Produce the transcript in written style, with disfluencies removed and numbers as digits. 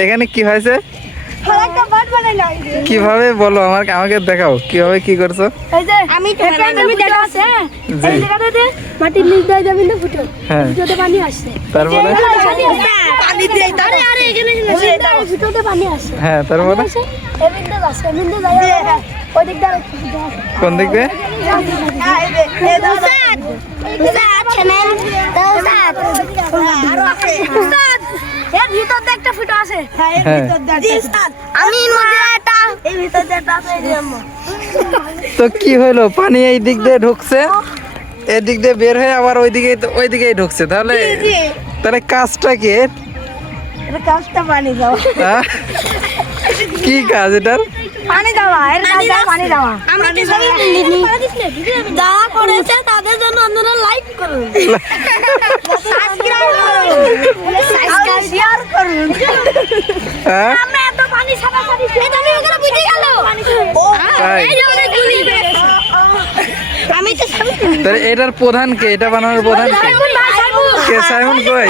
এখানে কি হয়েছে কিভাবে বলো আমাকে দেখাও কিভাবে কি করছো মাটির নিচ দিয়ে যাবেন না ফুটো হ্যাঁ ফুটোতে পানি আসছে তারপরে পানি দিয়ে আরে আরে এখানে ফুটোতে পানি আসছে হ্যাঁ তারপরে এমনিতে যাচ্ছে এমনিতে যায় ওই দিক দিয়ে কোন দিক দিয়ে এর ভিতর দিয়ে একটা ফুটো আছে হ্যাঁ আমি এর মধ্যে একটা এই ভিতর দিয়ে একটা আছে তো কি হলো পানি এই দিক দিয়ে ঢুকছে এদিক দিয়ে বের হয়ে আবার ওইদিকেই ঢুকছে তাহলে তাহলে কাজটা কি এর? এটা কাজটা পানি দাও হ্যাঁ? কি কাজ এটার পানি দেওয়া এর কাজটা পানি দেওয়া আমরা কি সবাই যা করেছে তাদের জন্য আপনারা লাইক করুন সাবস্ক্রাইব করুন শেয়ার করুন হ্যাঁ আমরা এত পানি ছাড়া ছাড়ি এটা আমি ওখানে বুঝে গেল তাই? এই যে অনেক গুলি আমি তো সব তাহলে এটার প্রধান কে এটা বানানোর প্রধান কে কে সাইমন কই